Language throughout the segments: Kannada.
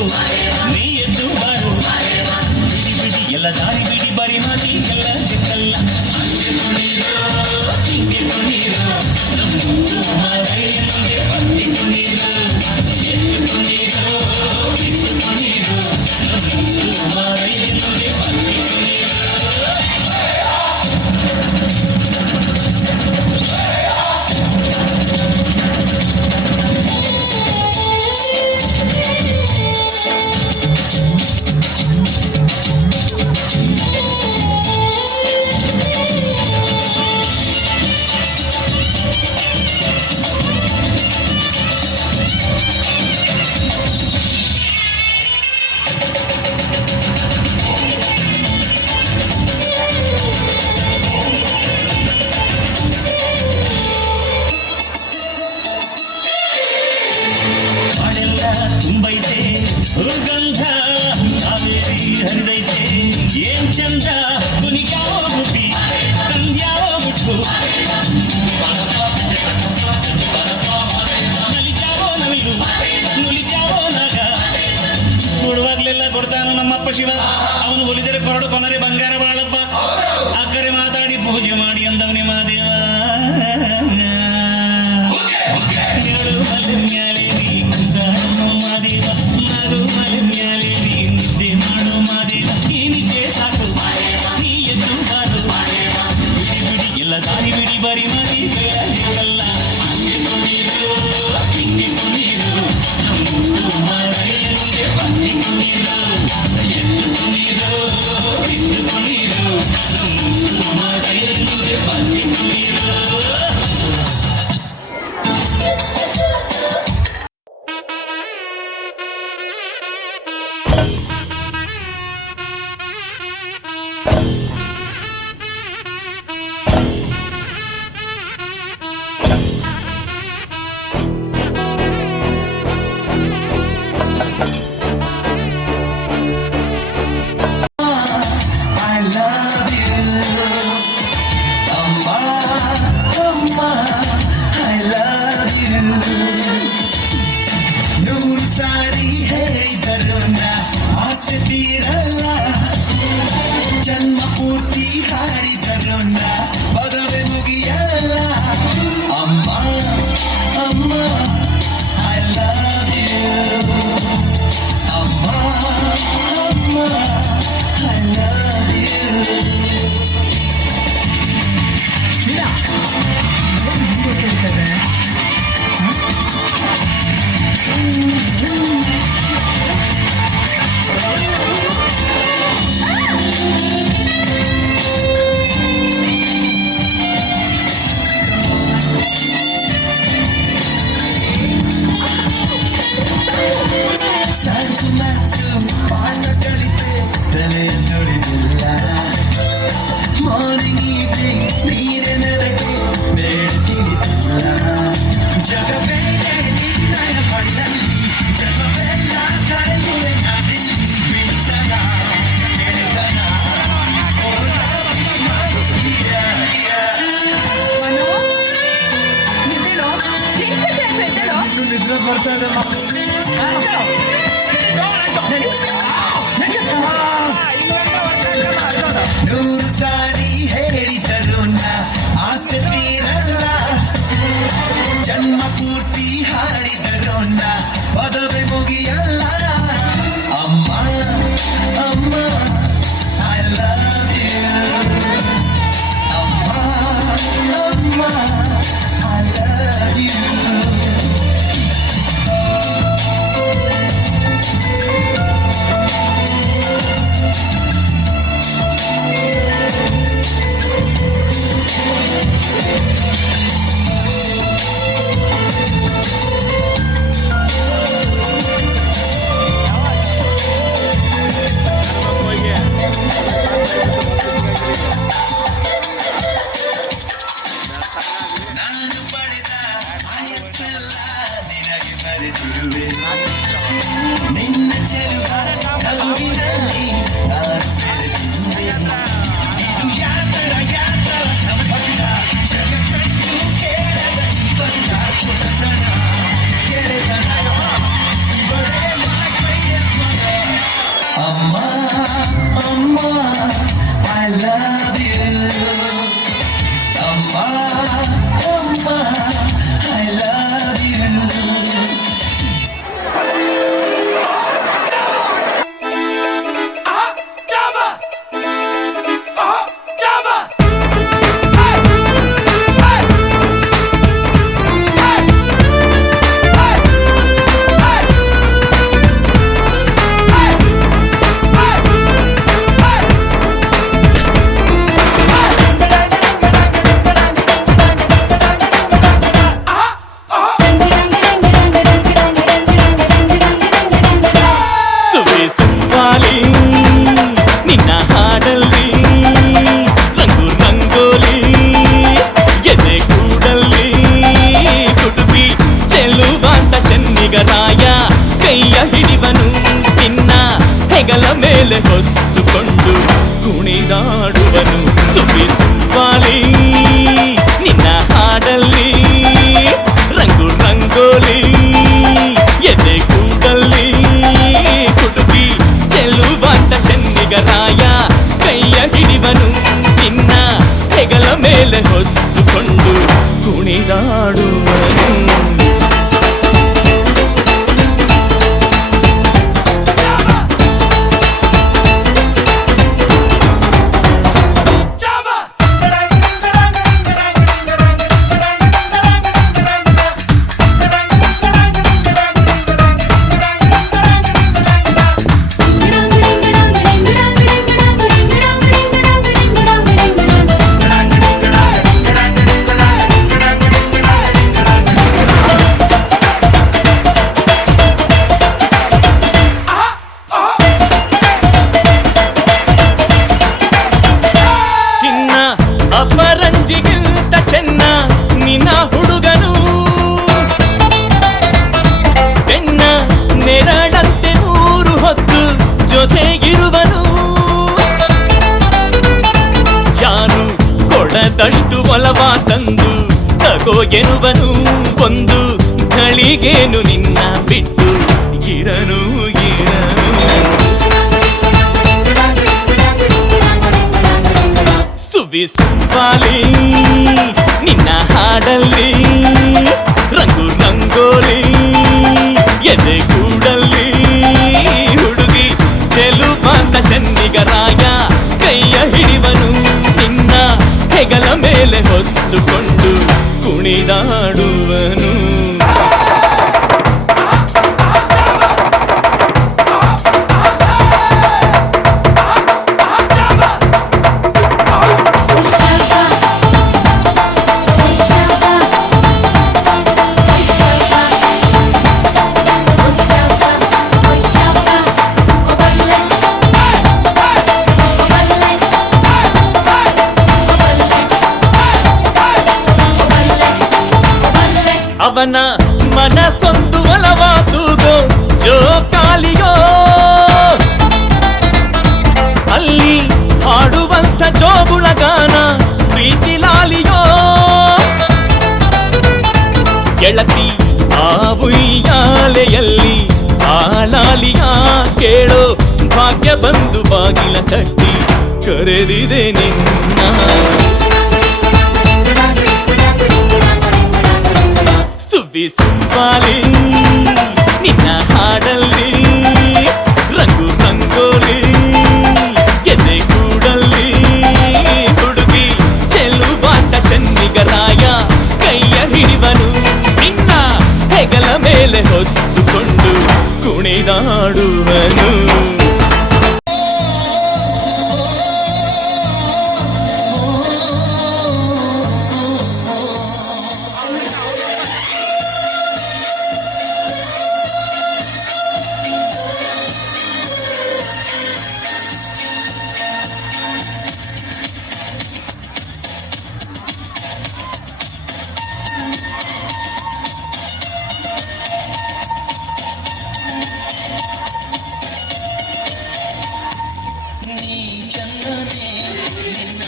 ಸಾಕು ನೀ ಎದ್ದು ಬಾರು ಬಿಡಿ ಬಿಡಿ ಎಲ್ಲ ದಾರಿ ಬಿಡಿ ಬರಿ ಮಾಡಿ ಎಲ್ಲ ಸಿಕ್ಕಲ್ಲ ಹಂಗೆ ಕುಣಿರೋ ಹಿಂಗೆ ಕುಣಿರೋ ನಮ್ಮೂರು ಮಾರಯ್ಯನಿಗೆ ಬಂದಿ ಕುಣಿರೋ ಎದ್ದು ಕುಣಿರೋ ಬಿದ್ದು ಕುಣಿರೋ ನಮ್ಮೂರು ಮಾರಯ್ಯನಿಗೆ ಬಂದಿ ಕುಣಿರೋ ತುಂಬೈತೆ ಗಂಧ ಕಾವೇರಿ ಹರಿದೈತೆ ಏನ್ ಚಂದ ಕುನಿಗ್ಯಾವ ಗುಬ್ಬಿ ತಂದ್ಯಾವ ಗುಟ್ಟು ನಲಿತಾವೋ ನವಿಲು ನುಲಿತಾವೋ ನಾಗ ಕೊಡುವಾಗ್ಲೆಲ್ಲ ಕೊಡ್ತಾನು ನಮ್ಮಪ್ಪ ಶಿವ ಅವನು ಒಲಿದರೆ ಕೊರಡು ಕೊನರೆ ಬಂಗಾರ ಬಾಳಪ್ಪ ಅಕ್ಕರೆ ಮಾತಾಡಿ ಪೂಜೆ ಮಾಡಿ ಅಂದವನೇ ಮಾದೇವ ಮಾದೇವ ನಗು ಮಲಿನ್ಯಾಲೆ ನಿದ್ದೆ ಮಾಡು ಮಾದೇವ ಈ ನಿದ್ದೆ ಸಾಕು ನೀ ಎದ್ದು ಬಾರು ಬಿಡಿ ಬಿಡಿ ಎಲ್ಲ ದಾರಿ ಬಿಡಿ ಬರಿ ಮಾಡಿ ಹೇಳಲ್ಲ ಹಂಗೆ ಕುಣಿರು ಹಿಂಗೆ ಕುಣಿರು ನಮ್ಮೂರು ಮಾರಯ್ಯನಿಗೆ ಬಂದಿ ಕುಣಿರು ಎದ್ದು ಕುಣಿರು ಬಿದ್ದು ಕುಣಿರು ನಮ್ಮೂರು ಮಾರಯ್ಯನಿಗೆ ಬಂದಿ ಕುಣಿರು love you. Amma, Amma, I love you. ನಿನ್ನ ಹಾಡಲ್ಲಿ ರಂಗು ರಂಗೋಲಿ ಎದೆ ಕೂಡಲ್ಲಿ ಕುಟುಂಬಿ ಚೆಲ್ಲುವಾಂತ ಚೆನ್ನಿಗರಾಯ ಕೈಯ ಹಿಡಿವನು ನಿನ್ನ ಹೆಗಲ ಮೇಲೆ ಹೊತ್ತುಕೊಂಡು ಕುಣಿದಾಡುವನು ಸುಬ್ಬಿ ಸುಬ್ಬಾಲಿ ನಿನ್ನ ಹಾಡಲ್ಲಿ ರಂಗು ರಂಗೋಲಿ ಎದೆ ಕೂಡಲ್ಲಿ ಕುಟುಂಬಿ ಚೆಲ್ಲುವಾಂತ ಚೆನ್ನಿಗರಾಯ ಕೈಯ ಹಿಡಿವನು ನಿನ್ನ ಹೆಗಲ ಮೇಲೆ ಹೊತ್ತುಕೊಂಡು ಕುಣಿದಾಡುವನು ಅಪರಂಜಿಗಿಂತ ಚೆನ್ನ ನಿನ್ನ ಹುಡುಗನು ಬೆನ್ನ ನೆರಳಂತೆ ಮೂರು ಹೊತ್ತು ಜೊತೆಗಿರುವನು ಯಾರು ಕೊಡದಷ್ಟು ಒಲವ ತಂದು ತಗೋ ಎನ್ನುವನು ಒಂದು ಗಳಿಗೇನು ನಿನ್ನ ಬಿಟ್ಟು ಇರನು ಸುವಿ ಸುಬ್ಬಾಲಿ ನಿನ್ನ ಹಾಡಲ್ಲಿ ರಂಗು ರಂಗೋಲಿ ಎದೆ ಕೂಡಲ್ಲಿ ಹುಡುಗಿ ಚೆಲುವಾಂತ ಚೆನ್ನಿಗರಾಯ ಕೈಯ ಹಿಡಿವನು ನಿನ್ನ ಹೆಗಲ ಮೇಲೆ ಹೊತ್ತುಕೊಂಡು ಕುಣಿದಾಡುವನು ಅವನ ಮನಸ್ಸೊಂದು ಒಲವಾದುಗೋ ಜೋಕಾಲಿಯೋ ಅಲ್ಲಿ ಹಾಡುವಂತ ಜೋಗುಳಗಾನ ಪ್ರೀತಿ ಲಾಲಿಯೋ ಗೆಳತಿ ಆ ಉಯ್ಯಾಲೆಯಲ್ಲಿ ಆಲಾಲಿಯ ಕೇಳೋ ಭಾಗ್ಯ ಬಂದು ಬಾಗಿಲ ತಟ್ಟಿ ಕರೆದಿದೆ ನಿನ್ನ ಸುಬ್ಬಿ ಸುಬ್ಬಾಲಿ ನಿನ್ನ ಹಾಡಲ್ಲಿ ರಂಗು ರಂಗೋಲಿ ಎದೆ ಕೂಡಲ್ಲಿ ಹುಡುಗಿ ಚೆಲ್ಲುವಾಂತ ಚೆನ್ನಿಗರಾಯ ಕೈಯ ಹಿಡಿವನು ನಿನ್ನ ಹೆಗಲ ಮೇಲೆ ಹೊತ್ತುಕೊಂಡು ಕುಣಿದಾಡುವನು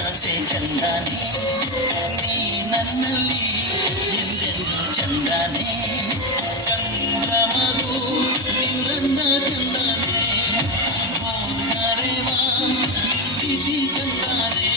ಆಸೆ ಚಂದಾನೆ ನೀ ನನ್ನಲ್ಲಿ ಎಂದೆಂದು ಚಂದಾನೆ ಚಂದ್ರಮರು ನಿನ್ನ ಚಂದಾನೆ ಓ ಕರೆವಾ ಪ್ರೀತಿ ಚಂದಾನೆ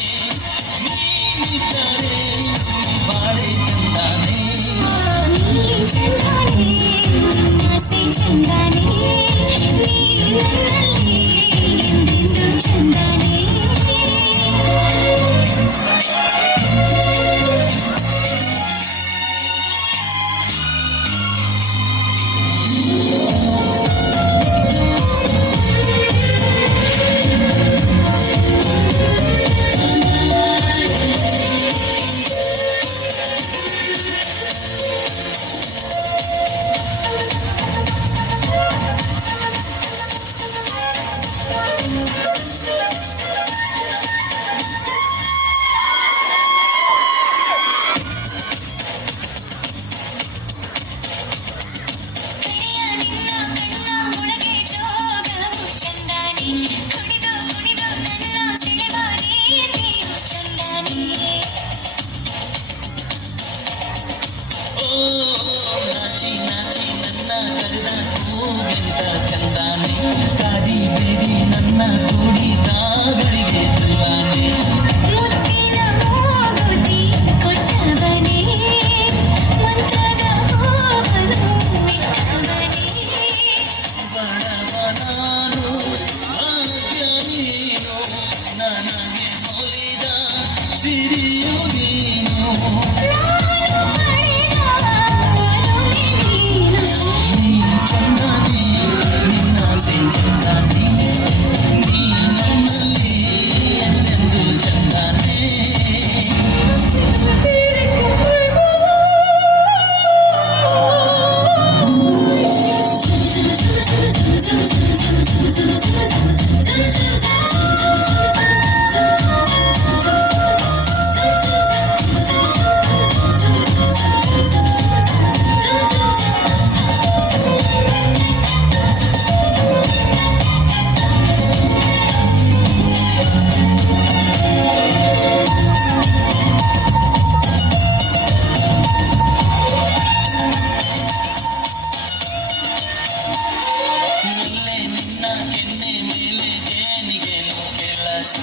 ನಿಲ್ಲೆ ನಿನ್ನ ಕೆನ್ನೆ ಮೇಲೆ ಜೇನಿಗೆನು ಕೆಲಸ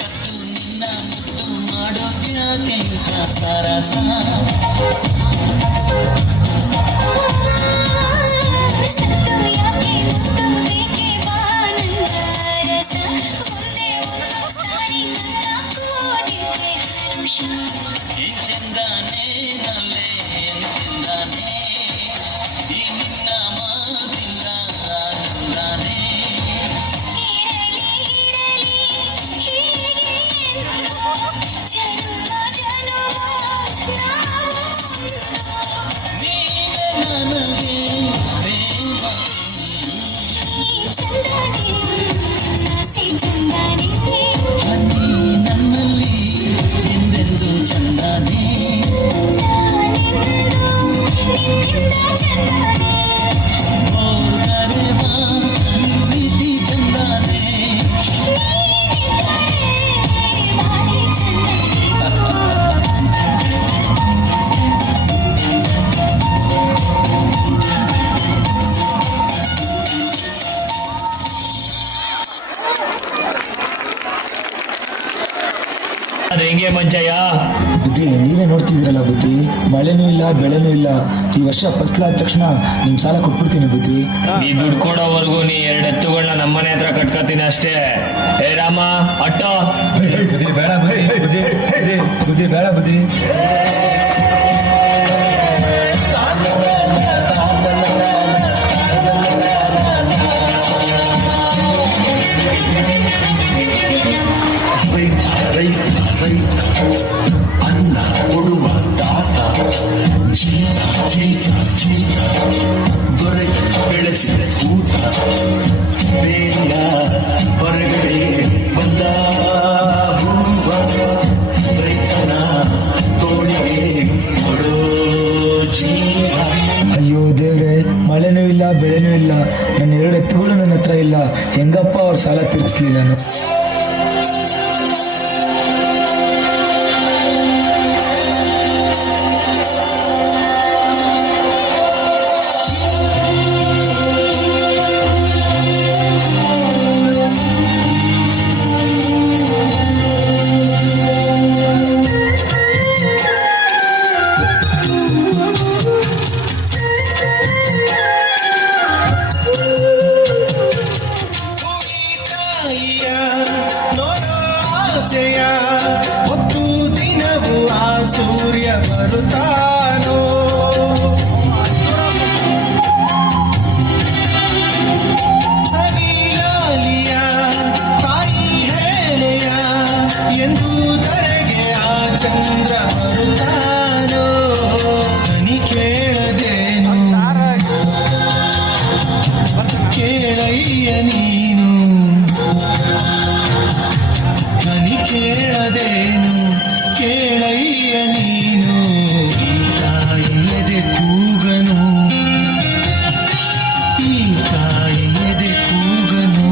ಕಟ್ಟು ನಿನ್ನ ಮುದ್ದು ಮಾಡೋದ್ಯಾಕೆಂತ ಸರಸ ಸತ್ತು ಯಾಕೆ ಮುತ್ತು ಬೇಕೆ ಬಾನಂದರಸ ಒಂದೇ ಒಂದು ಸಾರಿ ನನ್ನ ಕೋಡಿಗೆ ಹರುಷ ಏನ್ ಚಂದಾನೆ ನಲ್ಲೆ ಏನ್ ಚಂದಾನೆ ಈ ನಿನ್ನ ಮಾತಿಲ್ಲ ಆನಂದಾನೆ ಇರಲಿ ಹೀಗೆ ಎಂದು ಜನುಮ ಜನುಮ ನಾವು ನೀನೆ ನನಗೆ ಬೇಬಸಿ ಚಂದಾನೆ ಆಸೆ ಚಂದಾನೆ ನೀ ನನ್ನಲ್ಲಿ ಎಂದೆಂದು ಚಂದಾನೆ ನಿನ್ನಿಂದ ಚಂದಾನೆ ಹೋದರೆ ಬಾ ಪ್ರೀತಿ ಚಂದಾನೆ ಬಾರಿ ಚಂದಾನೆ ಅದು ಹೆಂಗೆ ಮಂಚಯ್ಯ? ಬುದ್ಧಿ ನೀವೇ ನೋಡ್ತಿದ್ದೀರಲ್ಲ ಬುದ್ಧಿ, ಮಳೆನೂ ಇಲ್ಲ ಬೆಳೆನೂ ಇಲ್ಲ. ಈ ವರ್ಷ ಫಸ್ಲಾದ ತಕ್ಷಣ ನಿಮ್ ಸಾಲ ಕೊಟ್ಬಿಡ್ತೀನಿ ಬುದ್ಧಿ. ನೀ ದುಡ್ಡು ಕೊಡೋವರೆಗೂ ನೀ 2 ಎತ್ತುಗಳನ್ನ ನಮ್ಮನೆ ಹತ್ರ ಕಟ್ಕೊತೀನಿ ಅಷ್ಟೇ. ಏ ರಾಮ ಅಟ್ಟೋ. ಬುದ್ಧಿ ಬೇಡ ಬುದ್ಧಿ ಬೇಡ ಬುದ್ಧಿ. ಅನ್ನ ಕೊಡುವ ತಾತ ಜೀತ ಜೀತ ಜೀತ ದೊರೆಗೆ ಬೆಳೆಸಿದ ಕೂತ ಬೇಲಿಯ ಹೊರಗಡೆ ಬಂದ ಹೂವ ರೈತನ ತೋಳಿಗೆ ಕೊಡೋ ಜೀವ. ಅಯ್ಯೋ ದೇವ್ರೆ, ಮಳೆನೂ ಇಲ್ಲ ಬೆಳೆನೂ ಇಲ್ಲ, ನನ್ನ 2 ಎತ್ತುಗಳು ನನ್ನ ಹತ್ರ ಇಲ್ಲ. ಹೆಂಗಪ್ಪ ಅವ್ರ ಸಾಲ ತೀರಿಸ್ಲಿ ನಾನು? ಹೊತ್ತು ದಿನವೂ ಆ ಸೂರ್ಯ ಬರುತ್ತಾನೋ ಸವಿಲಾಲಿಯ ತಾಯಿ ಹೇಳೆಯ ಎಂದು ಧರೆಗೆ ಆ ಚಂದ್ರ ಬರುತ್ತಾನೋ ನೀ ಕೇಳದೇನು ಕೇಳಯ್ಯ ನೀನು ನನಿ ಕೇಳದೇನು ಕೇಳಯ್ಯ ನೀನು ಈ ತಾಯಿಯದೆ ಕೂಗನು ಈ ತಾಯಿಯದೆ ಕೂಗನು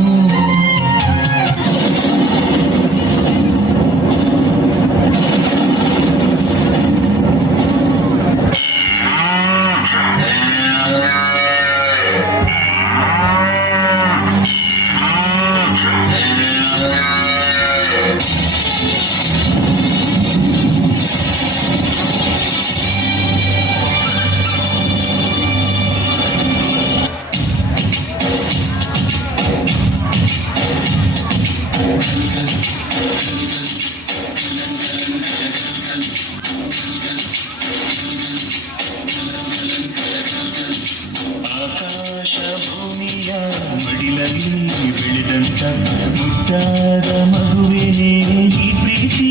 ಆಕಾಶ ಭೂಮಿಯ ಮಡಿಲಲ್ಲಿ ಬೆಳೆದಂತ ಮುದ್ದಾದ ಮಗುವಿನೇ ಈ ಪ್ರೀತಿ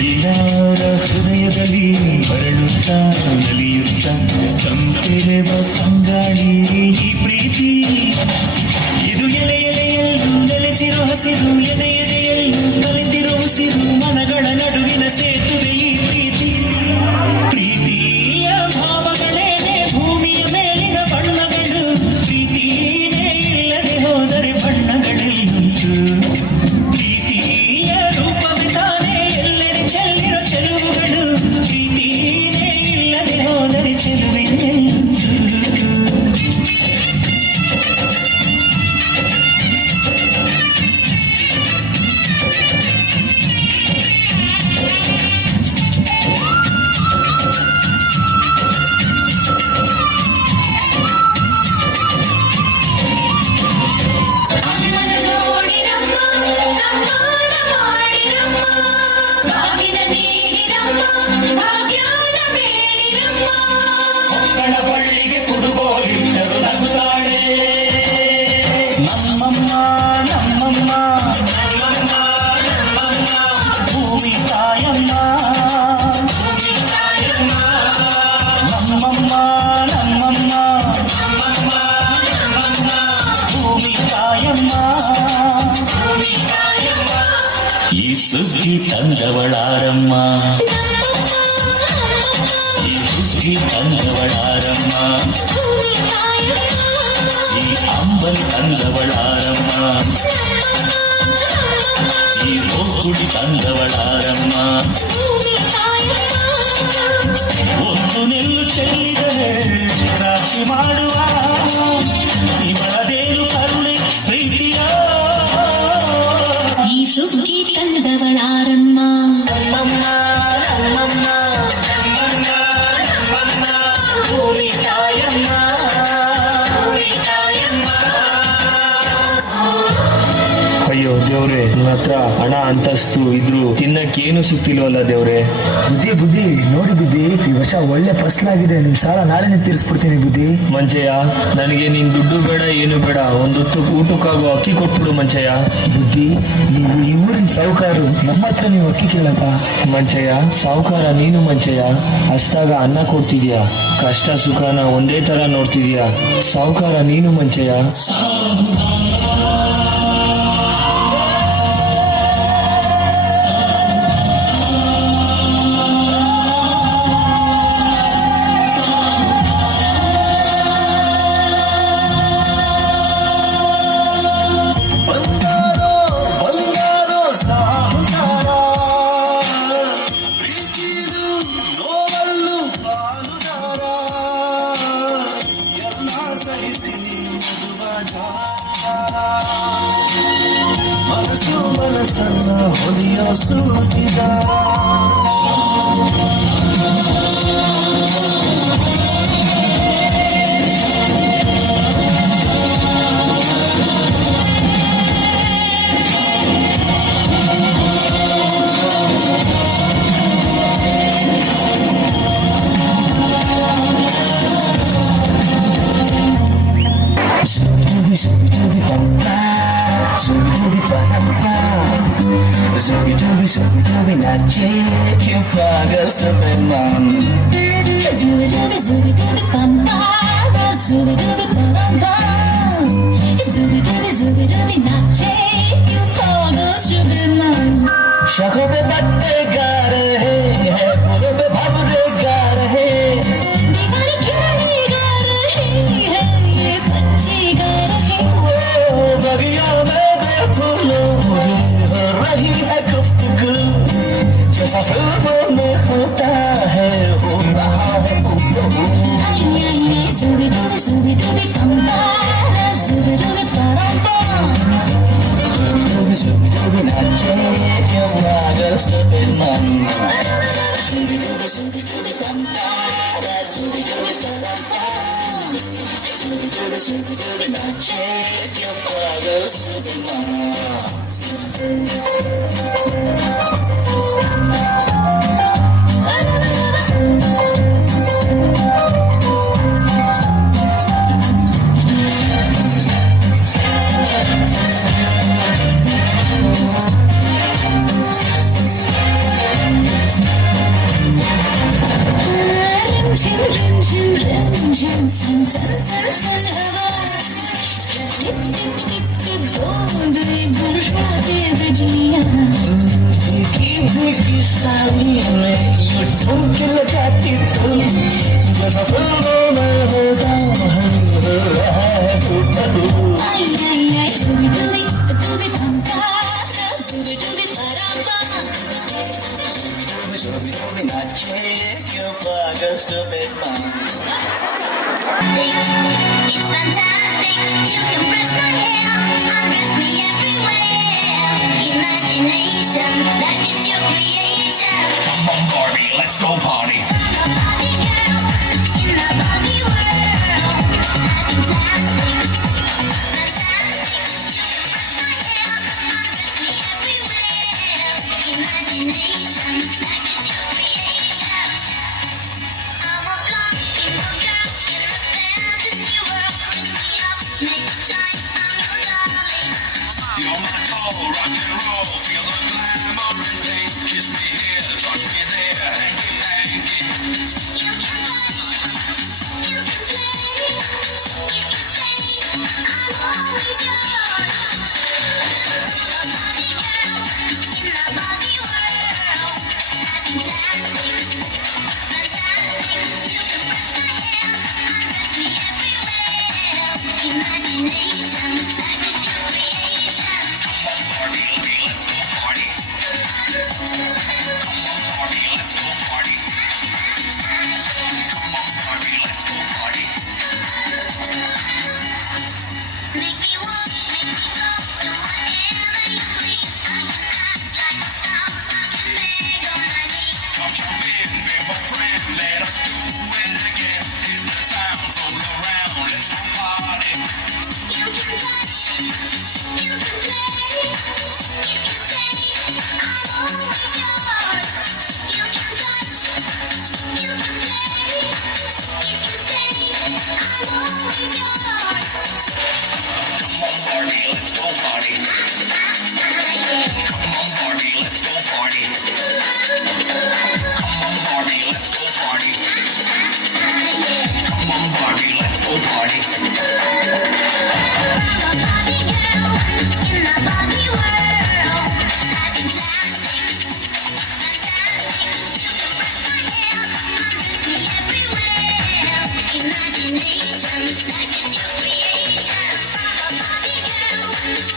ಎಲ್ಲರ ಹೃದಯದಲ್ಲಿ ಬರಳುತ್ತಾ ನಲಿಯುತ್ತಾ ತಂಪೆರೆವ ತಂಗಾಳಿ ಈ ಪ್ರೀತಿ ನಮ್ಮಮ್ಮ ನಮ್ಮಮ್ಮ ಭೂಮಿ ತಾಯಮ್ಮ ನಮ್ಮಮ್ಮ ನಮ್ಮಮ್ಮ ಭೂಮಿ ತಾಯಮ್ಮ ಈ ಸುಗ್ಗಿ ತಂದವಳಾರಮ್ಮ ಈ ಸುಗ್ಗಿ ತಂದವಳಾರಮ್ಮ ಈ ಅಂಬಲಿ ತಂದವಳಾರಮ್ಮ ಈ ಹೋಗುಡಿ ತಂದವಳಾರಮ್ಮ ಒಂದು ನೆಲ್ಲು ಚೆಲ್ಲಿದರೆ ರಾಶಿ ಮಾಡುವ ಇವಳದೇನು ಕರುಣೆ ಪ್ರೀತಿಯ ಈ ಸುಗ್ಗಿ ತಂದವಳಾರಮ್ಮ ಭೂಮಿ ತಾಯಮ್ಮ ಅಯ್ಯೋ ದೇವ್ರೆ, ನನ್ನ ಹತ್ರ ಹಣ ಅಂತಸ್ತು ಇದ್ರು ತಿನ್ನಕ್ಕೇನು ಸಿಕ್ತಿಲ್ವಲ್ಲ ದೇವ್ರೆ. ಬುದ್ಧಿ ನೋಡಿ ಬುದ್ಧಿ, ಈ ವರ್ಷ ಒಳ್ಳೆ ಫಸಲಾಗಿದೆ. ನಿಮ್ ಸಾಲ ನಾಳೆನೇ ತೀರಿಸ್ಬಿಡ್ತೀನಿ ಬುದ್ಧಿ. ಮಂಚಯ್ಯ, ನನಗೆ ನಿನ್ ದುಡ್ಡು ಬೇಡ ಏನು ಬೇಡ, ಒಂದೊತ್ತು ಊಟಕ್ಕಾಗೋ ಅಕ್ಕಿ ಕೊಟ್ಬಿಡು ಮಂಚಯ್ಯ. ಬುದ್ಧಿ, ನೀವು ಈ ಊರಿನ ಸಾಹುಕಾರು, ನಮ್ಮ ಹತ್ರ ನೀವು ಅಕ್ಕಿ ಕೇಳಪ್ಪ. ಮಂಚಯ್ಯ, ಸಾವುಕಾರ ನೀನು ಮಂಚಯ್ಯ. ಹಸ್ದಾಗ ಅನ್ನ ಕೊಡ್ತಿದ್ಯಾ, ಕಷ್ಟ ಸುಖನ ಒಂದೇ ತರ ನೋಡ್ತಿದ್ಯಾ. ಸಾವುಕಾರ ನೀನು ಮಂಚಯ್ಯ. ಬಂಗಾರೋ ಬಂಗಾರೋ ಸಾಹುಕಾರ ಪ್ರೀತಿದು ನೋವಲ್ಲು ಪಾಲುದಾರ ಎಲ್ಲ ಸಹಿಸಿ ಮದುವ ಜಾರ ಮನಸ್ಸು ಮನಸ್ಸನ್ನ ಹೊಲಿಯೋ ಸೂಟಿದಾರ शखों पे पत्ते गा रहे हैं, फूलों पे भवरे गा रहे, वो बगिया में फूलों हो रही है गुफ्तगू, जैसा फिल्मों में होता है हो रहा है गुफ्तगू। नाचे क्यों पागल stupid man, नाचे क्यों पागल stupid man. भीगी साड़ी में ये ठुमक लगाती तुम, जैसा फिल्मों में होता हो रहा है गुफ्तगू। नाचे क्यों पागल stupid man. It's fantastic. You can brush my hair, undress me everywhere. Imagination, life is your creation. Come on Barbie, let's go party. I'm a Barbie girl in the Barbie world. Having plastic, it's fantastic. Imagination, life is your creation. Let's go party. Let's go party. Let's go party. Make me walk, make me go, do whatever you please. I can act like a star, I can beg on my knees. Come jump in, be my friend. Let us do it again. Hit the sound, roll around. Let's go party. You can touch, you can play. You can say, I'm always yours. You can touch, you can play. You can say, I'm always yours. Come on, party. Let's go party. Come on, party. Let's go party. Come on, party. Let's go party. Come on, party. Let's go party. I'm a Barbie girl in the Barbie world. I've been dancing, it's fantastic. You can brush my hair, undress me everywhere. Imagination, life is your creation. I'm a Barbie girl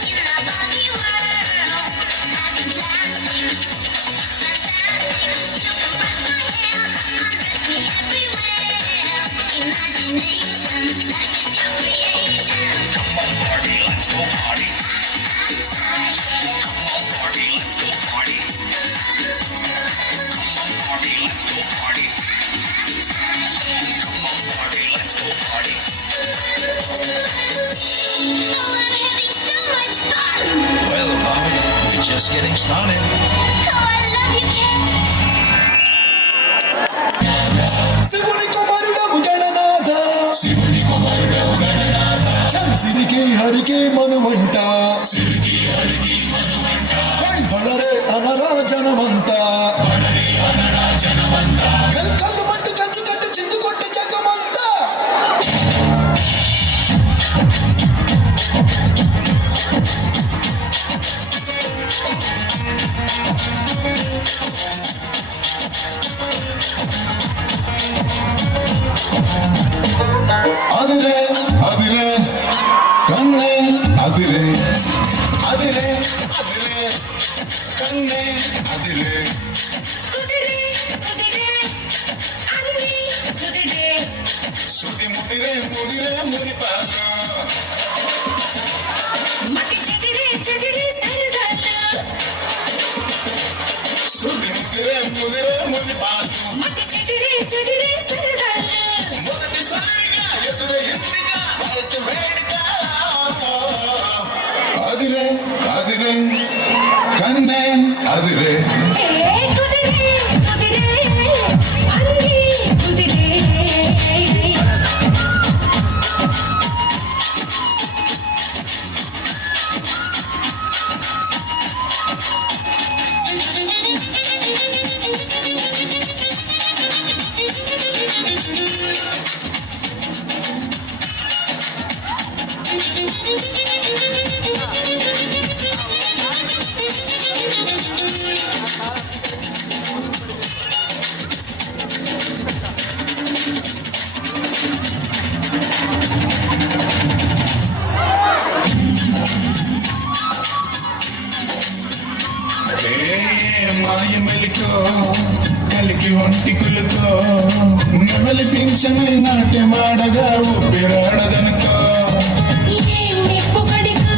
in the Barbie world. I've been dancing, it's fantastic. You can brush my hair, undress me everywhere. Imagination, life is your creation. Come on, party. Let's go party. Come on, party. Let's go party. Come on, party. Let's go party. Come on, party. Let's go party. Oh, I'm having so much fun! Well, Bobby, we're just getting started. Oh, I love you, Ken! శివుని కుమారుడవు గణనాథ సిరికి హరికి మనువంట బళరే అనరా జనమంతా కల్కల్లు మంటు కంచి కట్టు చిందు కొట్టి జగమంతా అదిరే అదిరే కన్నే అదిరే అదిరే అదిరే కన్నే అదిరే కుదిరే కుదిరే అన్ని కుదిరే శృతి ముదిరే ముదిరే మురిపాక మతి చెదిరే చెదిరే సరదాలు శృతి ముదిరే ముదిరే మురిపాక మతి చెదిరే చెదిరే సరదాలు మొదటిసారిగా ఎదురే ఎన్నిగా వరసు వేడిక అదిరే అదిరే కన్నే అదిరే ఏ కుదిరే కుదిరే అన్ని కుదిరే మాయమెలికో కలిగి ఒంటి కులుకో నెమలి పింఛని నాట్యమాడగా ఊపిరాడదనుకో ఏం నిప్పు కడికు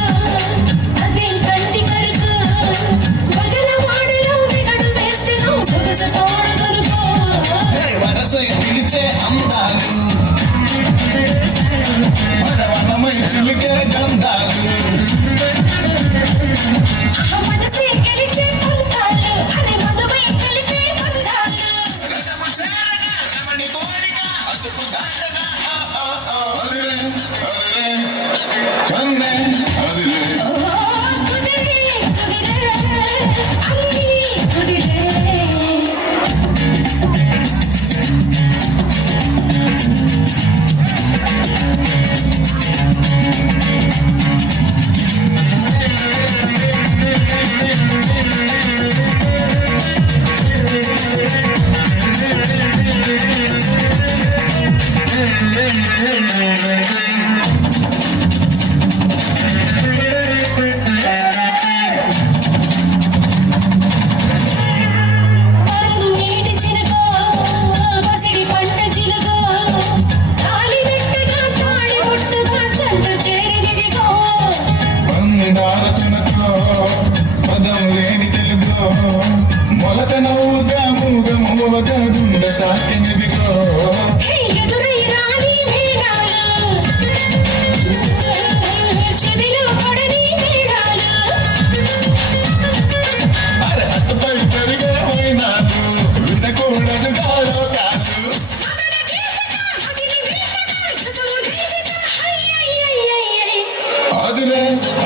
అదేం కంటి కరుకు పగల వాడలో విగడు వేస్తే నువ్వు సొగసు తోడగలుకో వరసై పిలిచే అందాలు మరవనమై చిలికే గంధాలు ఆ మనసే గెలిచే పంతాలు అరే మధుమై కలిపే బంధాలు రమణి కోరిక అదుపు దాటగా అదిరే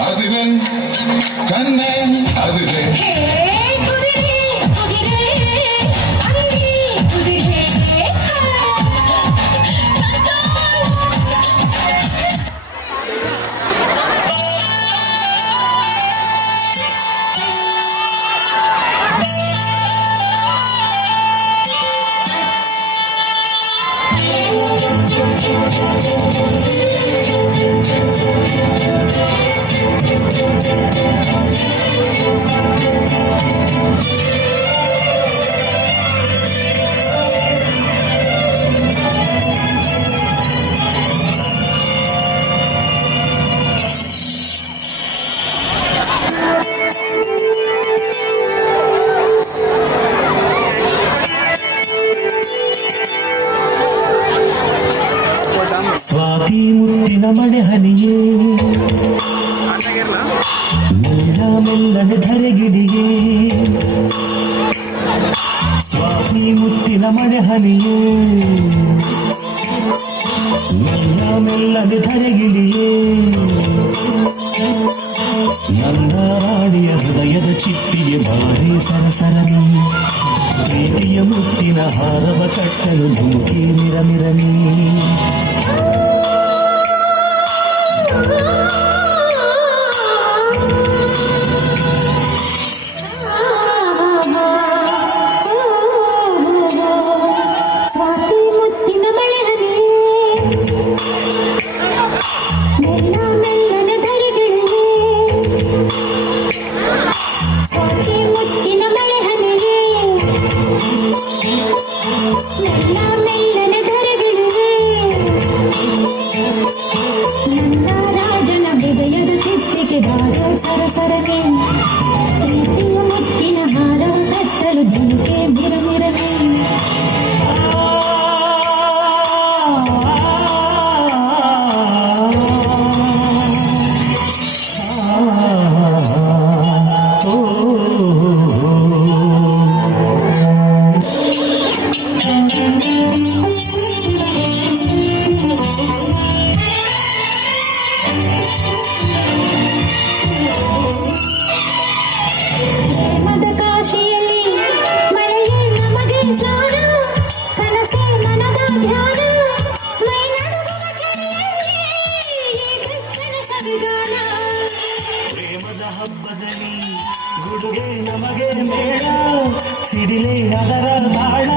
அதிரே கண்ணே அதிரே ಸ್ವಾತಿ ಮುತ್ತಿನ ಮಳೆ ಹನಿಯೇ ಮೆಲ್ಲ ಮೆಲ್ಲನೆ ಧರೆಗಿಳಿಯೇ ಸ್ವಾತಿ ಮುತ್ತಿನ ಮಳೆ ಹನಿಯೇ ಮೆಲ್ಲ ಮೆಲ್ಲನೆ ಧರೆಗಿಳಿಯೇ ನನ್ನ ರಾಣಿಯ ಹೃದಯದ ಚಿಪ್ಪಿಗೆ ಬಾರಿ ಸರಸರನಿ ಪ್ರೀತಿಯ ಮುತ್ತಿನ ಹಾರವ ಕಟ್ಟಲು ಧುಮುಕಿ ಮಿರಮಿರನಿ ಸ್ವಾತಿ ಮುತ್ತಿನ ಮಳೆ ಹನಿ ಮೆಲ್ಲ ಮೆಲ್ಲನೆ ಧರೆಗಿಳಿಯೇ ಸ್ವಾತಿ ಮುತ್ತಿನ ಮಳೆ ಹನಿಯೇ ಮೆಲ್ಲ ಮೆಲ್ಲನೆ ಧರೆಗಿಳಿಯೇ ನನ್ನ ರಾಜನ ಹೃದಯದ ಚಿಪ್ಪಿಗೆ ಬಾರೋ ಸರಸರನೆ ಪ್ರೀತಿಯ ಮುತ್ತಿನ ಹಾರವ ಕಟ್ಟಲು ಧುಮುಕೆ ಮಿರಮಿರನೆ ಪ್ರೇಮದ ಕಾಶಿಯಲ್ಲಿ ಮಳೆಯೇ ನಮಗೆ ಸ್ನಾನ ಕನಸೇ ಮನದ ಧ್ಯಾನ ಮೈ ನಡುಗುವ ಚಳಿಯಲ್ಲಿ ಈ ಬೆಚ್ಚನ ಸವಿಗಾನ ಪ್ರೇಮದ ಹಬ್ಬದಲ್ಲಿ ಗುಡುಗೆ ನಮಗೆ ಮೇಳ ಸಿಡಿಲೆ ಅದರ ತಾಳ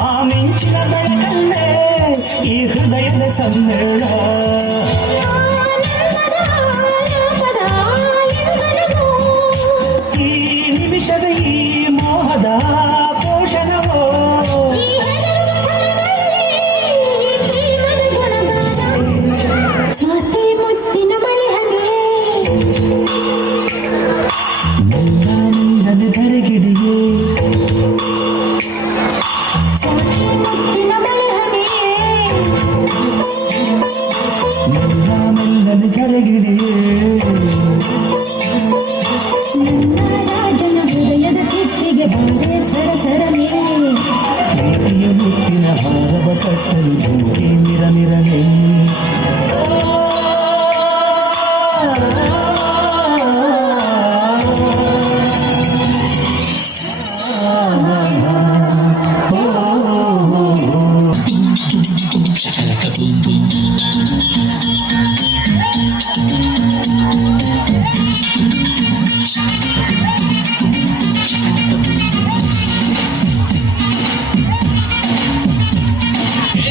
ಆ ಮಿಂಚಿನ ಬೆಳಕಲ್ಲೇ ಈ ಹೃದಯದ ಸಮ್ಮೇಳ ಈ ನಿಮಿಷದ ಈ ಮೋಹದ ಪೋಷಣವೋ ಸ್ವಾತಿ ಮುತ್ತಿನ ಮಳೆ ಹನಿಯೇ ಮೆಲ್ಲ ಮೆಲ್ಲನೆ ಧರೆಗಿಳಿಯೇ ಸ್ವಾತಿ ಮುತ್ತಿನ ಮಳೆ ಹನಿಯೇ ಮೆಲ್ಲ ಮೆಲ್ಲನೆ ಧರೆಗಿಳಿಯೇ ನನ್ನ ರಾಜನ ಹೃದಯದ ಚಿಪ್ಪಿಗೆ ಬಾರೆ ಸರಸರನೆ ಪ್ರೀತಿಯ ಮುತ್ತಿನ ಹಾರವ ಕಟ್ಟಲು ಧುಮುಕಿ ಮಿರಮಿರನೆ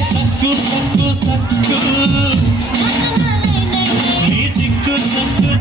ಸಕ್ಕು ಸಕ್ಕು ಸಕ್ಕು ನೀ ಸಿಕ್ಕು ಸಕ್ಕು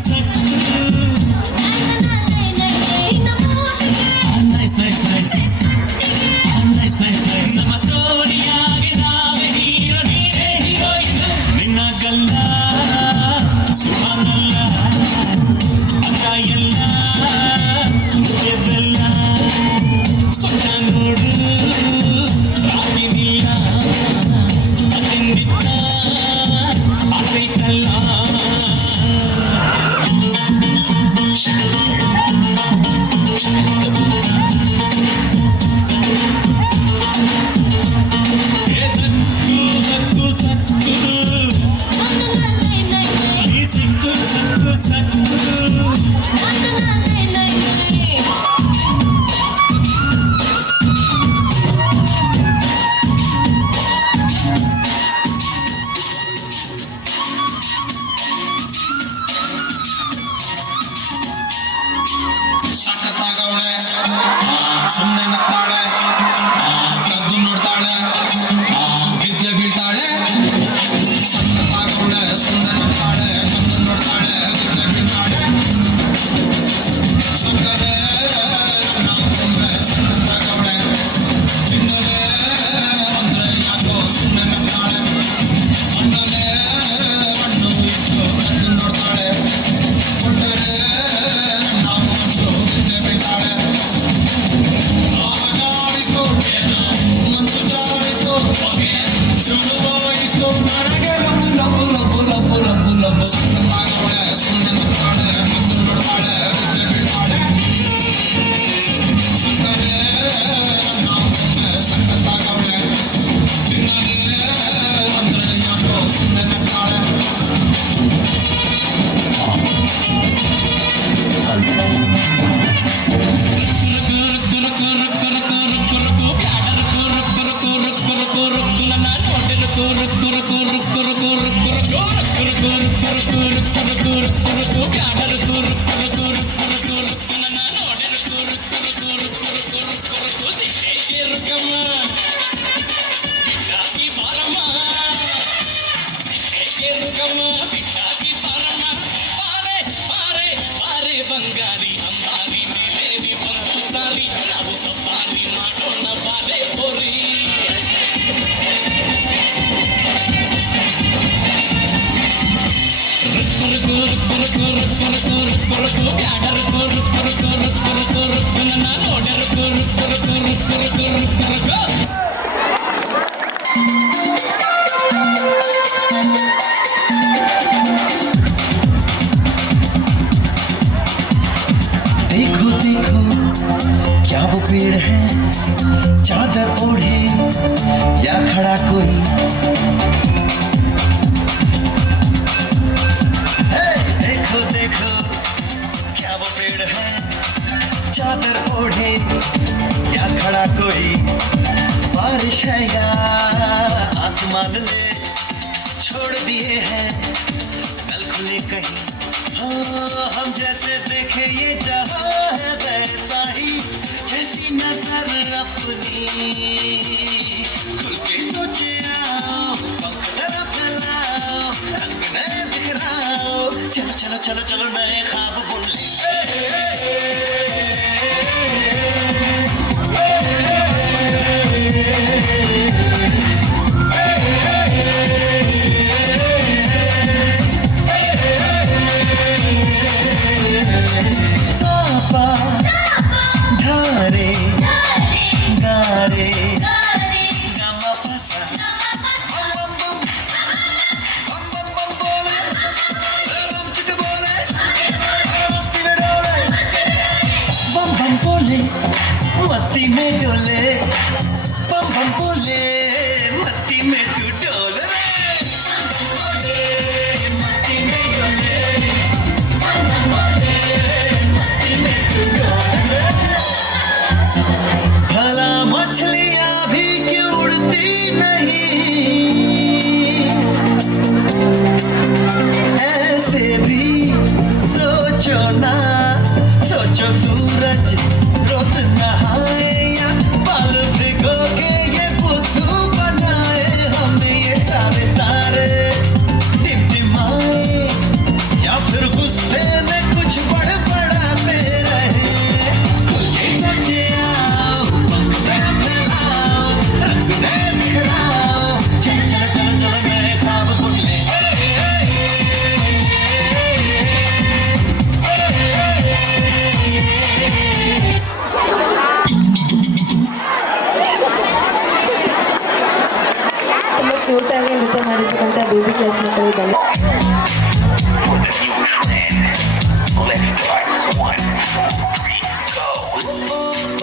ಬ್ಯಾಡರು ಕುರು ಕುರು ಕುರು ಕುರು ಕುರು ನನ್ನ ನೋಡಿರು ಕುರು ಕುರು ಕುರು ಕುರು ಕುರು ಕುರು ಕುಸಿಟ್ಟೆ ರುಕಮ್ಮ ಬಿಟ್ಟಾಕಿ ಬಾರಮ್ಮ ಸಿಟ್ಟೆ ರುಕಮ್ಮ ಬಿಟ್ಟಾಕಿ ಬಾರಮ್ಮ ಬಾರೆ ಬಾರೆ ಬಾರೆ ಬಂಗಾರಿ ಅಂಬಾರಿ ಮೇಲೇರಿ ಬಂದು ಸಾರಿ ನಾವು ಸಫಾರಿ ಮಾಡೋಣ ಬಾರೆ ಹೋರಿ देखो देखो क्या वो पेड़ है चादर ओढ़े या खड़ा कोई देखो देखो क्या वो पेड़ है चादर ओढ़े या खड़ा कोई बारिश है या आसमान ने छोड़ दिए हैं कल खुले कहीं हाँ हम जैसे देखे ये जहाँ है वैसा ही जैसी नजर अपनी खुल के सोचे आओ पंख जरा फैलाओ रंग नए बिखराओ चलो चलो चलो चलो नए ख्वाब बुन ले सापा धारे गारे गामा फसा बम बम बम बोले बम चिट बोले मस्ती में डोले बम बम बोले मस्ती में डोले बम बम बोले मस्ती में तू डोले मस्ती में डोले भला मछलियां भी क्यों उड़ती नहीं ऐसे भी सोचो ना सोचो सूरज रोज नहाए या बाल भिगो के ये बुद्धू बनाए हमें ये सारे तारे टिमटिमाए या फिर गुस्से में कुछ बड़बड़ाते रहे खुल के सोचे आओ पंख जरा फैलाओ रंग नए बिखराओ चलो चलो चलो चलो नए ख्वाब बुन ले ತುಂಬ ಕ್ಯೂಟ್ ಆಗಿ ನೃತ್ಯ ಮಾಡಿರ್ತಕ್ಕಂಥ ಬೇಬಿ ಕ್ಲಾಸ್ ಮಕ್ಕಳು ಇದ್ದಾರೆ. Let's start. 1, 2, 3, go.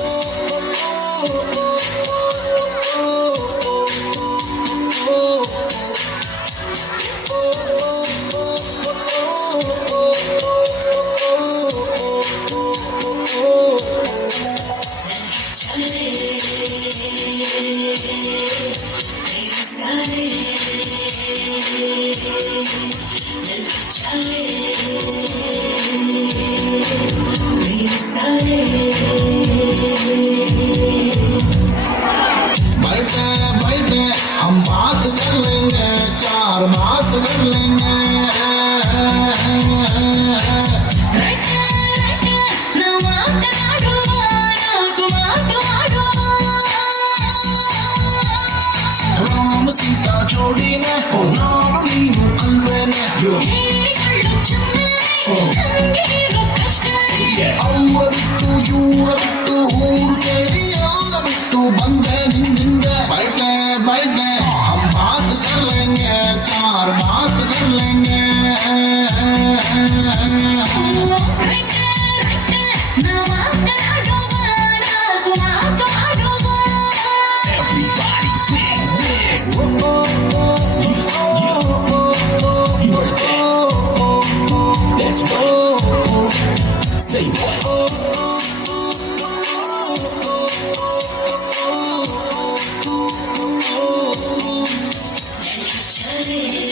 बैठे बैठे हम बात कर लेंगे चार बात कर लेंगे राम सीता जोड़ी ने नाम नीनु अल्वे ने ಅವ್ವ ಬಿಟ್ಟು ಇವ್ರ ಬಿಟ್ಟು ಊರು ಕೇರಿ ಎಲ್ಲ ಬಿಟ್ಟು ಬಂದೆ ನಿಂದೆ बैठे बैठे हम बात कर लेंगे चार बात कर लेंगे Everybody sing this. You heard that? That's right. Say what? Chale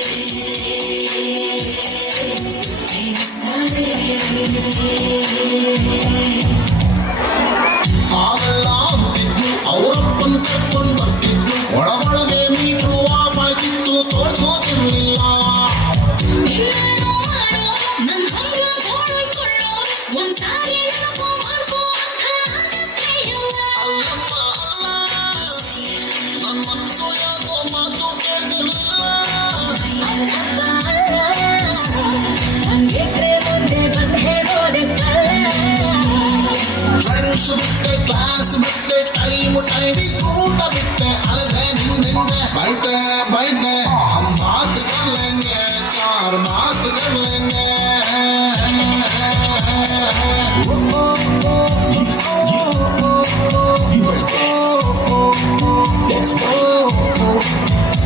ಹಾಗೆಲ್ಲ ಆಗ್ತಿದ್ದು ಅವರಪ್ಪನ್ ಕರ್ಕೊಂಡ್ ಬರ್ತಿದ್ದು ಒಳಗೊಳಗೆ ಮೀಟ್ರು ಆಫ್ ಆಗಿತ್ತು ತೋರ್ಸೋತಿರ್ಲಿಲ್ಲ ಅಲ್ಲಮ್ಮ ಅಲ್ಲ ನನ್ನ ಮನಸ್ಸು ಯಾಕೋ ಮಾತು ಕೇಳ್ತಿರ್ಲಿಲ್ಲ ಫ್ರೆಂಡ್ಸ್ ಬಿಟ್ಟೆ ಕ್ಲಾಸ್ ಬಿಟ್ಟೆ ಟೈಮಿಗೆ ಊಟ ಬಿಟ್ಟೆ ಅಲ್ಲದೆ ನಿನ್ನಿಂದೆ ಬೈಟೆ ಹಮ್ ಬಾತ್ ಕರ್ ಲೆಂಗೆ ಚಾರ್ ಬಾತ್ ಕರ್ ಲೆಂಗೆ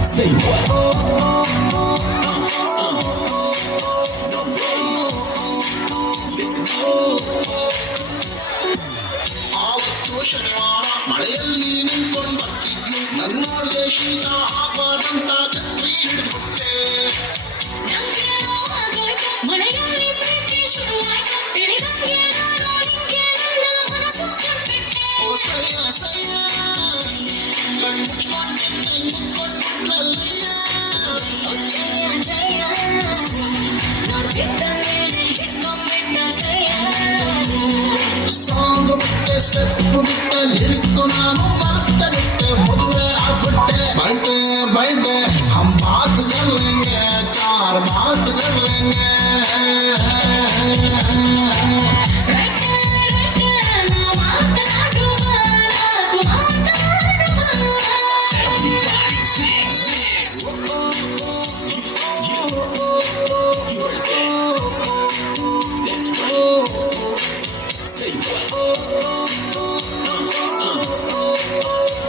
Say what? Listen ಆವತ್ತು ಶನಿವಾರ ಮಳೆಯಲ್ಲಿ ನಿಂತ್ಕೊಂಡು ಬರ್ತಿದ್ಲು ನನ್ನೊಳಗೆ ಶೀತ ಆಗಬಾರ್ದಂತ ಛತ್ರಿ ಹಿಡಿದ್ಬಿಟ್ಟೆ ಓ ಸಯ್ಯ ಸಯ್ಯ ಕಣ್ಮುಚ್ಕೊಂಡು ಮುತ್ಕೊಟ್ಬಿಟ್ಲಲ್ಲಯ್ಯ ಸಾಂಗ್ ಬಿಟ್ಟೆ ಸ್ಟೆಪ್ ಬಿಟ್ಟೆ ಲಿರಿಕ್ಕು ನಾನು ಮತ್ತೆ ಬಿಟ್ಟೆ ಮದುವೆ ಆಗ್ಬಿಟ್ಟೆ ಬೈಟೆ ಹಮ್ ಬಾತ್ ಕರ್ ಲೆಂಗೆ ಚಾರ್ ಬಾತ್ ಕರ್ ಲೆಂಗೆ everybody sing this. You heard that? That's right. Say what?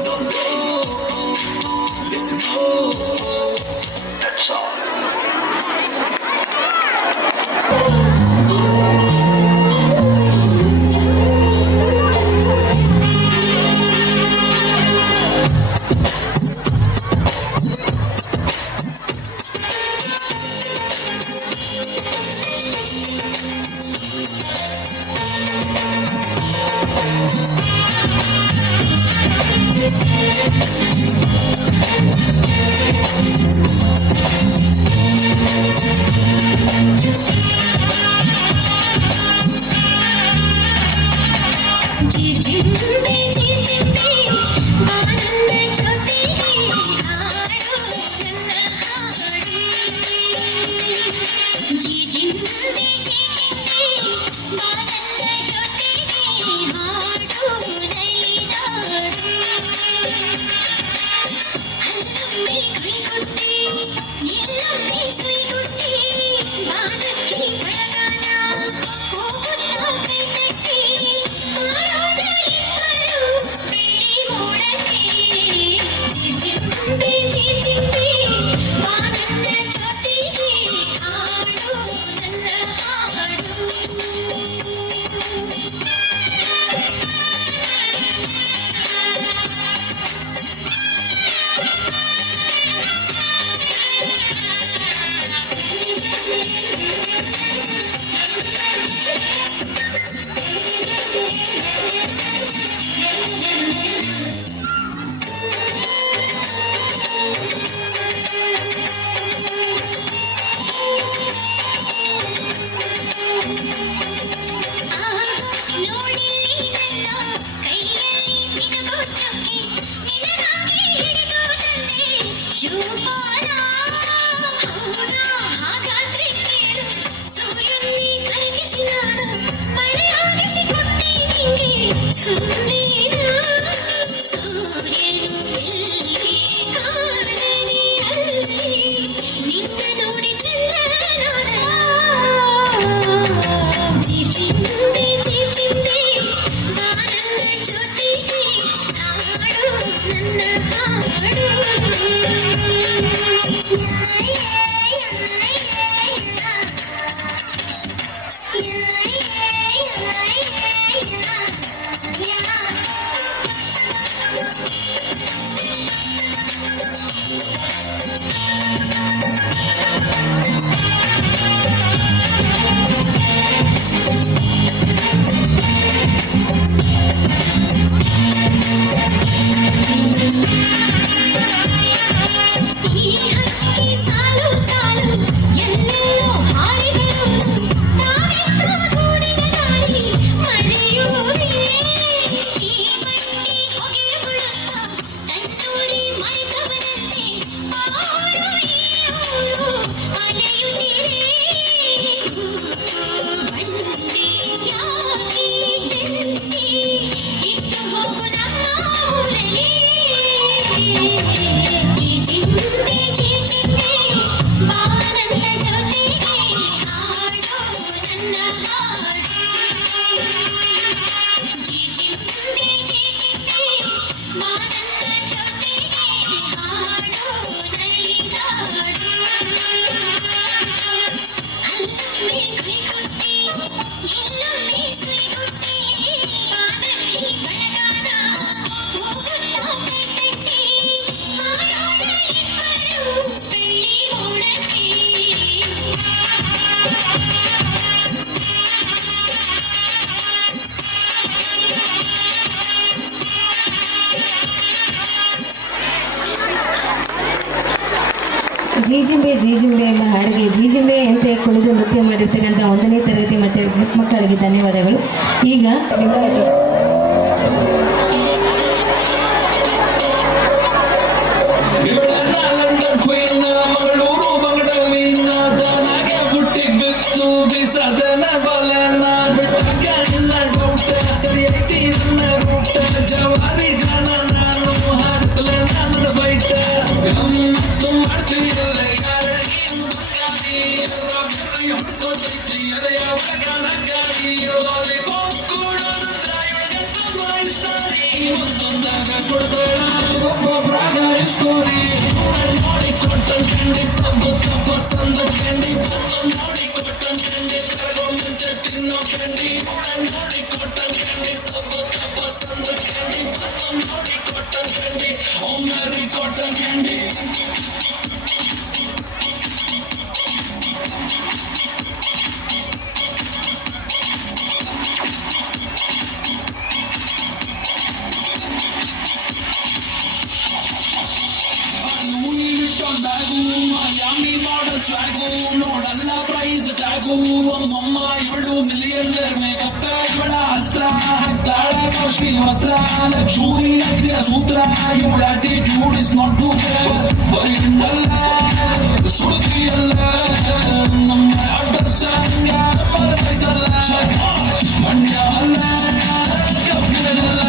No way. Listen That's all. ಜೀಜಿಂಬೆ ಎಂಬ ಹಾಡಿಗೆ ಜೀಜಿಂಬೆ ಅಂತ ಕುಣಿದು ನೃತ್ಯ ಮಾಡಿರ್ತಕ್ಕಂಥ 1ನೇ ತರಗತಿ ಮತ್ತು ಮಕ್ಕಳಿಗೆ ಧನ್ಯವಾದಗಳು. ಈಗ ಮಂಗಳೂರು ಬಂಗಡ ಮೀನ ದನಗೆ ಬುಟ್ಟಿ ಬಿತ್ತು ಬಿಸದನ ಬಲನ ಬಿಟ್ಟಾಗ ನಿನ್ನ ಡೌಟ ಸರಿ ಐತಿ ನನ್ನ ರೂಟ ಜವಾರಿ ಜನ ನಾನು ಹಾರಿಸಲ ನನ್ನ ಬೈಟ ಗಮ್ಮತ್ತು ಮಾಡ್ತೀರಲ್ಲ ಯಾರಿಗೆ ಬಂಗಾರಿ ಎಲ್ಲ ಬೆರ್ರಿ ಹೊಡ್ಕೋತೈತಿ ಅದೆಯ ಒಳಗಣ ಗಾಡಿ ಲಾಲಿಪಾಪ್ ಕೊಡೋದು ದ್ರಾಯೊಳಗಂತ ಮಾಯಿಸ್ತಾರಿ ಒಂದೊಂದಾಗ ಕೊಡ್ತಾಳ ಒಬ್ಬೊಬ್ರಾಗ ಸ್ಟೋರಿ ನೋಡಿ ಕಾಟನ್ ಕ್ಯಾಂಡಿ ಸಬ್ಬು ಪಸಂದ ಕ್ಯಾಂಡಿ ನೋಡಿ ಕಾಟನ್ ಕ್ಯಾಂಡಿ ಕರಗೋ ಮುಂಚೆ ತಿನ್ನೋ ಕ್ಯಾಂಡಿ ನೋಡಿ ಕಾಟನ್ ಕ್ಯಾಂಡಿ ಸಬ್ಬು ಪಸಂದ ಕ್ಯಾಂಡಿ ನೋಡಿ ಕಾಟನ್ ಕ್ಯಾಂಡಿ ಒಮ್ಮೆ cotton candy Miami model swaggo ನೋಡಲ್ಲ ಪ್ರೈಸ್ ಟ್ಯಾಗು ಅಮ್ಮಮ್ಮ ಇವಳು ಮಿಲಿಯನ್ನೇರ್ ಮೇಕಪ್ ಇವಳ ಅಸ್ತ್ರ ಹಾಕ್ತಾಳ ಕಾಸ್ಟ್ಲಿ ವಸ್ತ್ರ ಲಕ್ಷೂರಿ ಹಾಕಿದ ಸೂತ್ರ ಇವಳ attitude is not to care ಬೈಂದಲ್ಲ ಸುಡುತ್ತಿಯಲ್ಲ ನಮ್ಮ ಅಡ್ರೆಸ್ ಹಂಗ ಬರತೈತಲ್ಲ ಮಂಡ್ಯ ಅಲ್ಲ ಕಬ್ಬಿಣದಲ್ಲ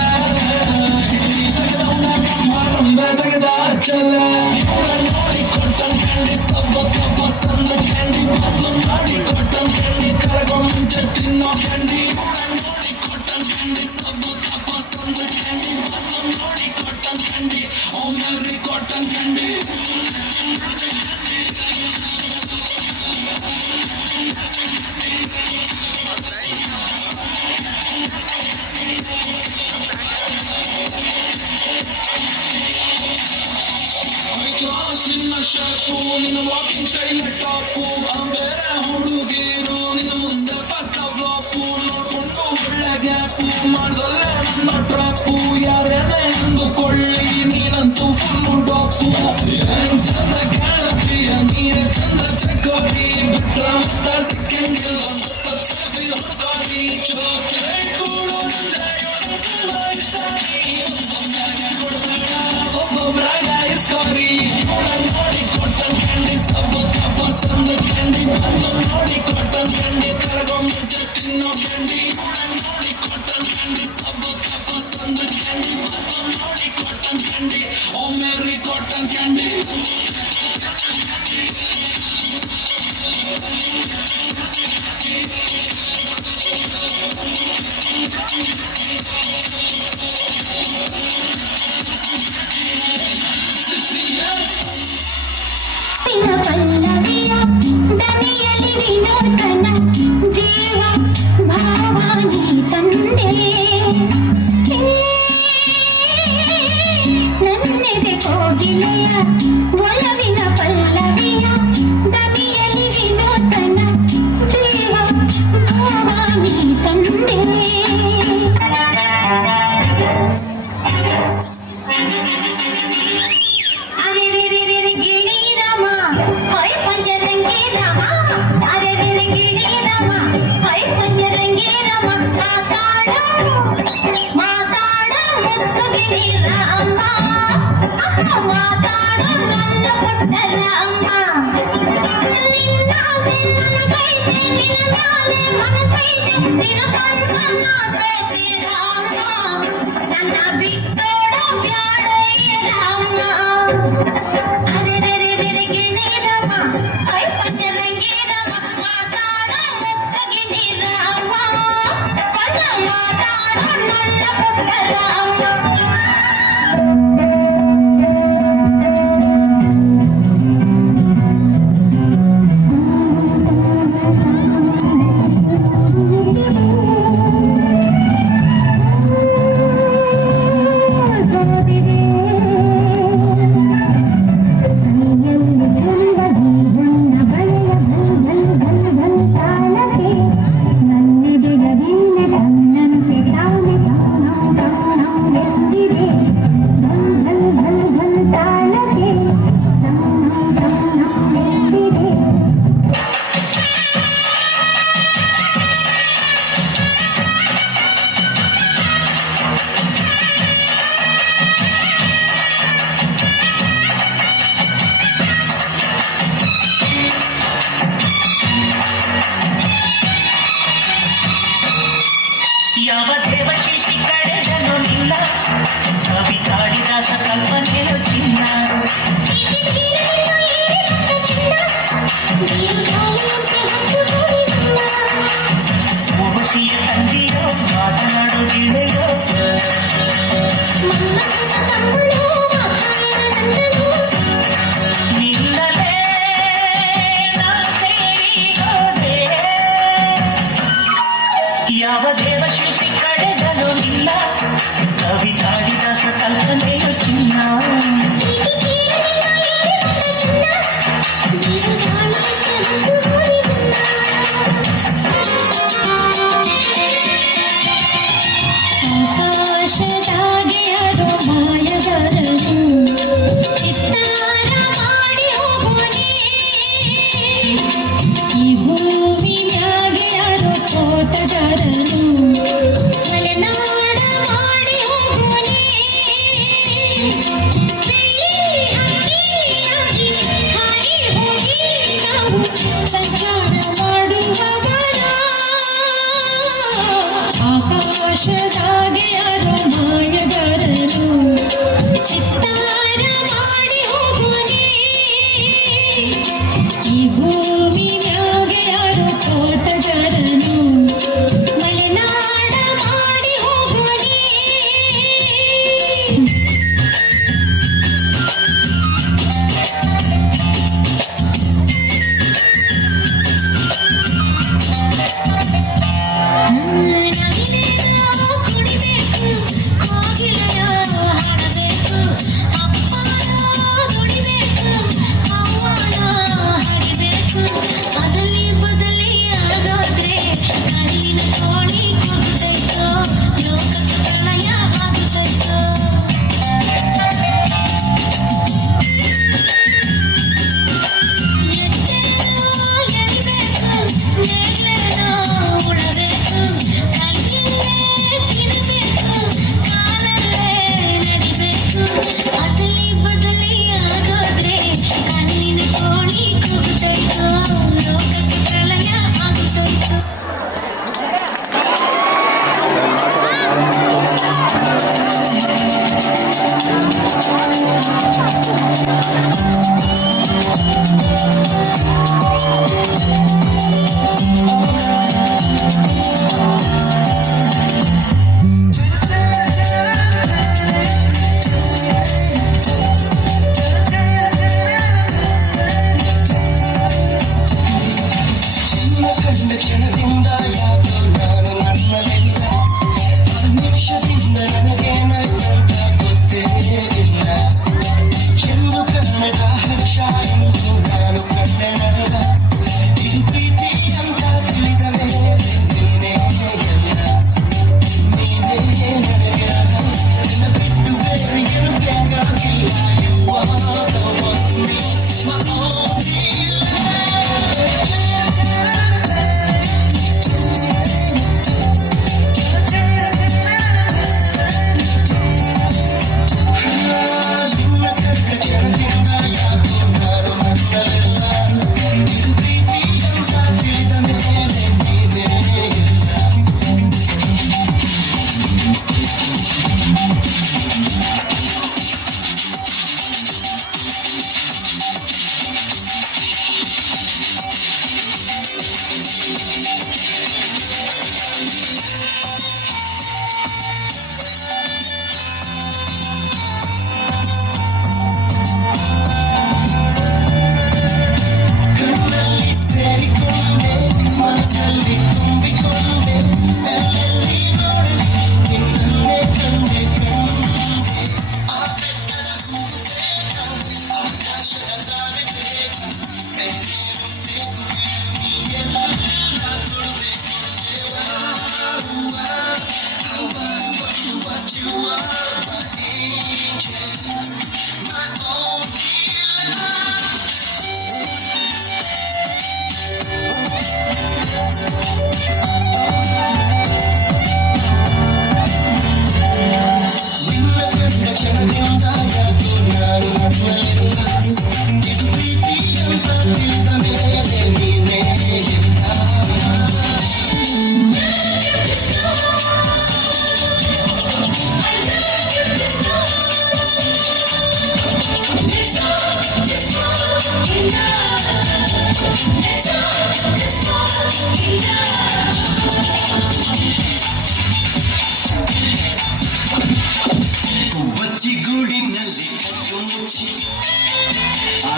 ರಂಬೆ ತೆಗೆದ ಹಚ್ಚಲ್ಲ ನೋಡಿ ಕಾಟನ್ ಕ್ಯಾಂಡಿ ಸಬ್ಬ ಪಸಂದ ಕ್ಯಾಂಡಿ ನೋಡಿ ಕಾಟನ್ ಕ್ಯಾಂಡಿ ಕರಗೋ ಮುಂಚೆ ತಿನ್ನೋ ಕ್ಯಾಂಡಿ ನೋಡಿ ಕಾಟನ್ ಕ್ಯಾಂಡಿ ಸಬ್ಬ ಪಸಂದ ಕ್ಯಾಂಡಿ ನೋಡಿ ಕಾಟನ್ ಕ್ಯಾಂಡಿ ಒಮ್ಮೆ ಕಾಟನ್ ಕ್ಯಾಂಡಿ ನಿನ್ನ ಶಾಪು ನಿನ್ನ ವಾಕಿಂಗ್ ಸ್ಟೈಲ್ ಟಾಪು ಬೇರೆ ಹುಡುಗಿರು ನಿನ್ನ ಮುಂದೆ ಪಕ್ಕ ಫ್ಲಾಪು ನೋಡ್ಕೊಂಡು ಒಳ್ಳೆ ಗ್ಯಾಪು ಮಾಡ್ದಲ್ಲ ನನ್ನ ಟ್ರಾಪು ಯಾರೇನೇ ಅಂದುಕೊಳ್ಳಿ ನೀನಂತೂ ಫುಲ್ಲು ಡಾಪು ಏನ್ ಚಂದ ಕಾಣಿಸ್ತೀಯ ನೀನೇ ಚಂದ ಚಕ್ಕೋಡಿ ಬಿಟ್ರ ಮುತ್ತ ಸಿಕ್ಕಂಗಿಲ್ಲ ಸೇಫಿ ಹುಡುಕಾಡಿ ಚಾಕ್ಲೇಟ್ ಕೊಡು ಇಷ್ಟ ಒಬ್ಬೊಬ್ರಾಗ ಇಸ್ಕೋರಿ ನೋಡಿ ಕಾಟನ್ ಕ್ಯಾಂಡಿ ಸಬ್ಬ ಪಸಂದ ಕ್ಯಾಂಡಿ ನೋಡಿ ಕಾಟನ್ ಕ್ಯಾಂಡಿ ಕರಗೋ ಮುಂಚೆ ತಿನ್ನೋ ಕ್ಯಾಂಡಿ ನೋಡಿ ಕಾಟನ್ ಕ್ಯಾಂಡಿ ಸಬ್ಬ ಪಸಂದ ಕ್ಯಾಂಡಿ ನೋಡಿ ಕಾಟನ್ ಕ್ಯಾಂಡಿ ಒಮ್ಮೆ ಕಾಟನ್ ಕ್ಯಾಂಡಿ ಪಲ್ಲವಿಯ ದನಿಯಲ್ಲಿ ವಿನೋದನ ಜೀವ ಭಾವಾನಿ ತಂದೆ ನನ್ನೆದೆ ಕೋಗಿಲೆಯ ಒಲವಿನ ಪಲ್ಲವಿಯ ದನಿಯಲ್ಲಿ ವಿನೋದನ ಜೀವ ಭಾವಾನಿ ತಂದೆ ಗಿಣಿ ರಾಮ ಹೊಯ್ ಪಂಚರಂಗಿ ರಾಮ ಅರೆ ಗಿಣಿ ಯಾವ ದೇವಶಿಲ್ಪಿ ಕಡೆದನು ನಿನ್ನ ಕವಿ ಕಾಳಿದಾಸ ಕಲ್ಪನೆಯು ಚಿನ್ನ ಉರುಸಿಯ ತಂದಿಯೋ ಮಾತನಾಡು ಗಿಳೆಯೋ ನಿನ್ನಲೇ ನಾ ಸೇರಿ ಹೋದೆ ಯಾವ ದೇವಶಿಲ್ಪಿ ಕಡೆದನು ನಿನ್ನ ಕವಿ ಕಾಳಿದಾಸ ಕಲ್ಪನೆಯು ಚಿನ್ನ ಆಕಾಶದಾಗೆ ಯಾರೋ ಮಾಯಗಾರನು ಚಿತ್ತಾರ ಮಾಡಿ ಹೋಗೋನೆ ಈ ಭೂಮಿ ಮ್ಯಾಗೆ ಯಾರೋ ತೋಟಗಾರನು ಮಲೆನಾಡ ಮಾಡಿ ಹೋಗೋನೆ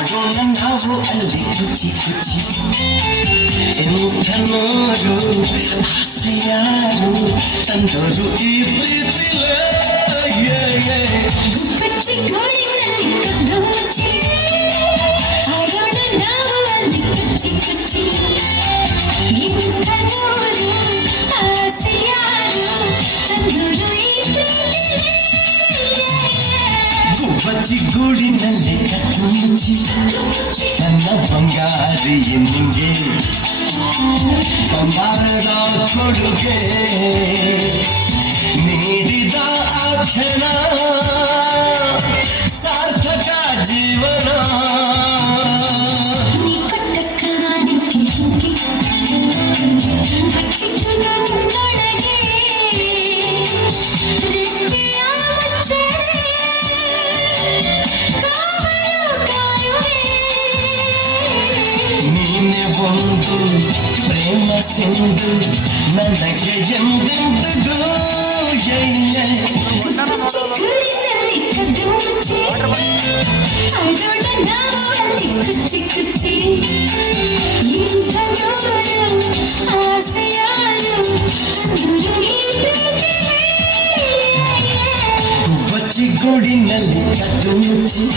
ಆಡೋಣ ನಾವು ಅಲ್ಲಿ ಕುಚಿ ಕುಚಿ ಎಂಥ ನೋರು ಆಸೆಯಾರು ತಂದೋರು ಈ ಪ್ರೀತಿಲ ಗುಬ್ಬಚ್ಚಿ ಗೋಳಿನಲ್ಲಿ ಕದ್ದು ಮುಚ್ಚಿ ಆಡೋಣ ನಾವು ಅಲ್ಲಿ ಕುಚ್ಚಿ ಕುಚ್ಚಿ ಇಂಥ ನೋರು ಆಸೆಯಾರು ತಂದೂರು ಈ ಪ್ರೀತಿಲೇ. ಗುಬ್ಬಚ್ಚಿ ಗೂಡಿನಲ್ಲಿ ಕದ್ದು ಮುಚ್ಚಿ ನನ್ನ ಬಂಗಾರಿ ನಿಂಗೆ ಬಂಗಾರದ ಕೊಡುಗೆ ನೀಡಿದ ಆ ಕ್ಷಣ ಸಾರ್ಥಕ ಜೀವನ. ನೀ ಕೊಟ್ಟ ಕಾಣಿಕೆ ಹೀಗೆ ಹಚ್ಚಿತು ನನ್ನೊಳಗೆ ರೆಪ್ಪೆಯ ಮುಚ್ಚದೆ ಕಾವಲು ಕಾಯುವೆ. ನೀನೆ ಒಂದು ಪ್ರೇಮ ಸಿಂಧು ನನಗೆ ಎಂದೆಂದಿಗೂ ಗುಬ್ಬಚ್ಚಿ ಗೂಡಿನಲ್ಲಿ ಕದ್ದು ಮುಚ್ಚಿ ಆಡೋಣ ನಾವು ಅಲ್ಲಿ ಕುಚ್ಚಿ ಕುಚ್ಚಿ ಇಂಥ ನೋಡು ಆಸೆಯಾರು ತಂದೂರು ಈ ಪ್ರೀತಿಲೇ. ಗುಬ್ಬಚ್ಚಿ ಗೂಡಿನಲ್ಲಿ ಕದ್ದು ಮುಚ್ಚಿ